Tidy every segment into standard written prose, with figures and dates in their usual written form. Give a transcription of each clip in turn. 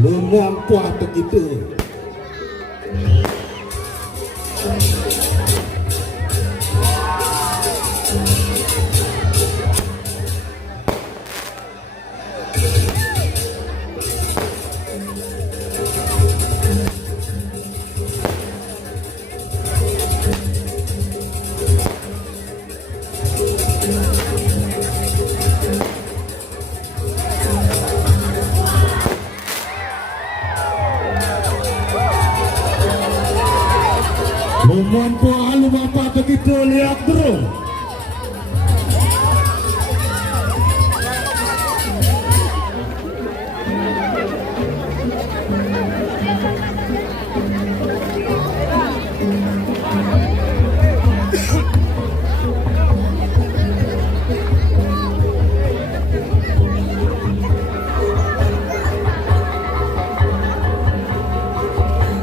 mengampah begitu. Memampu alu bapak begitu lihat bro.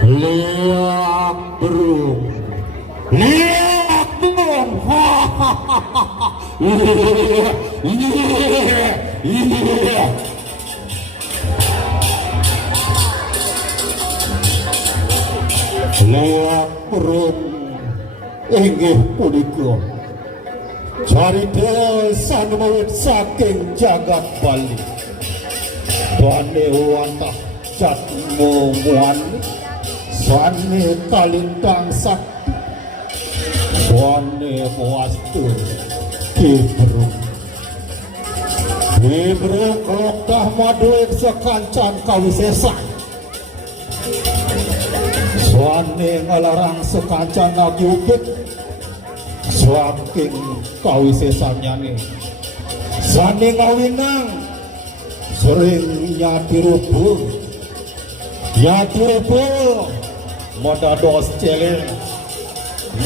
Lihat bro. Lihat bung, lihat perut inggih punika carita sanawit saking jagat Bali bane wantah jatmu muani sane kalintang sakti wane wastu Kibruk lokah maduik sekancan kawisesan swane ngalarang sekancan nagiukit saking kawisesannya nih sane ngawinang sering nyatirupu modados celeng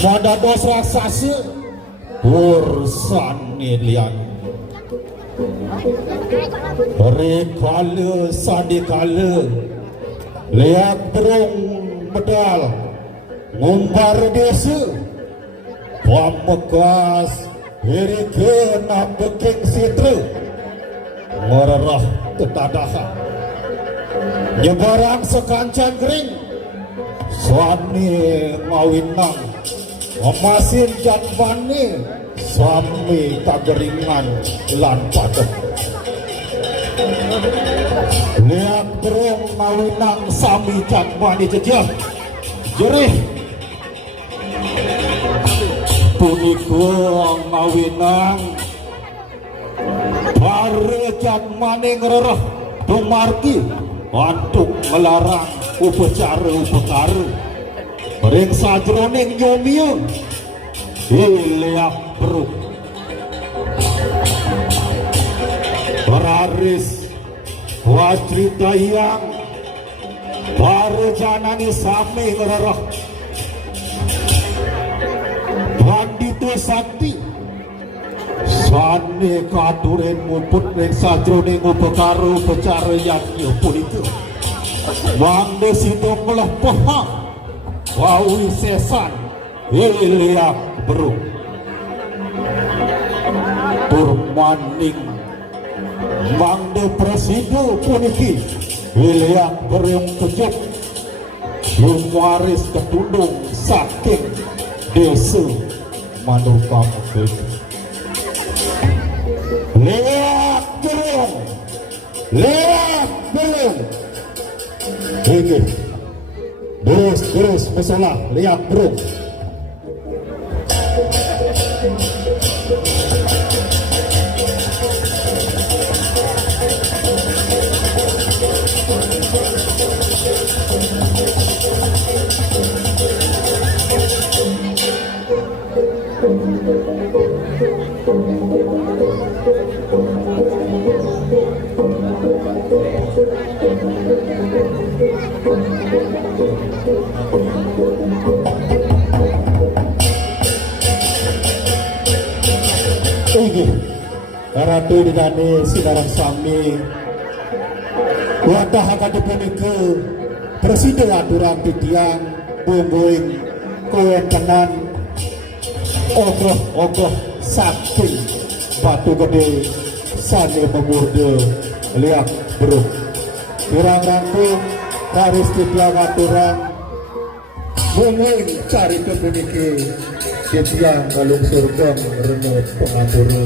modados raksasa ursani lian rekala sadikala lihat berung medal ngumbar desa pamekas hirikeun beking sitra ngororah tetadaha nyebarang sekancan kering suami ngawinang memasin jatbani suami kageringan lan padep lihat berung ngawinang sami jatbani jejah jerih punika ngawinang bare jatbani ngererah dumargi untuk melarang upacara ring sajroning nyomiun lihat bro beraris wajrita yang baru janani sami ngererah bandito sakti sane katuren muput ring sajroning upacara yang nyupun itu wangde situ melepah wawi sesan lihat bro turmaning mangde presido puniki lihat berung kejuk yung waris ketundung saking desa Manukam lihat berung ini terus masalah lihat bro Ratu dinane sinarang sami wadah akan dipunika presiden aturan titiang bumbuing kue kenan ogoh saking batu gede sane memurde lihat bro kurang rangkum Raris Titiang aturan mungkin cari kepuniki Titiang kalung surgam renut pengapuru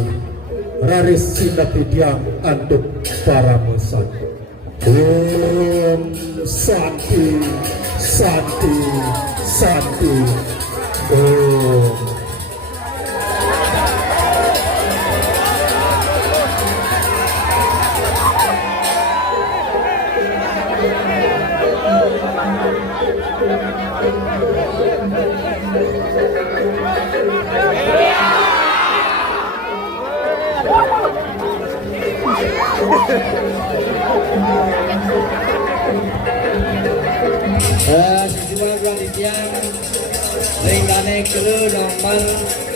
Raris Sindak Titiang untuk para musan. Santi Santi Santi Sejumlah Titiang ringgane kelu nomor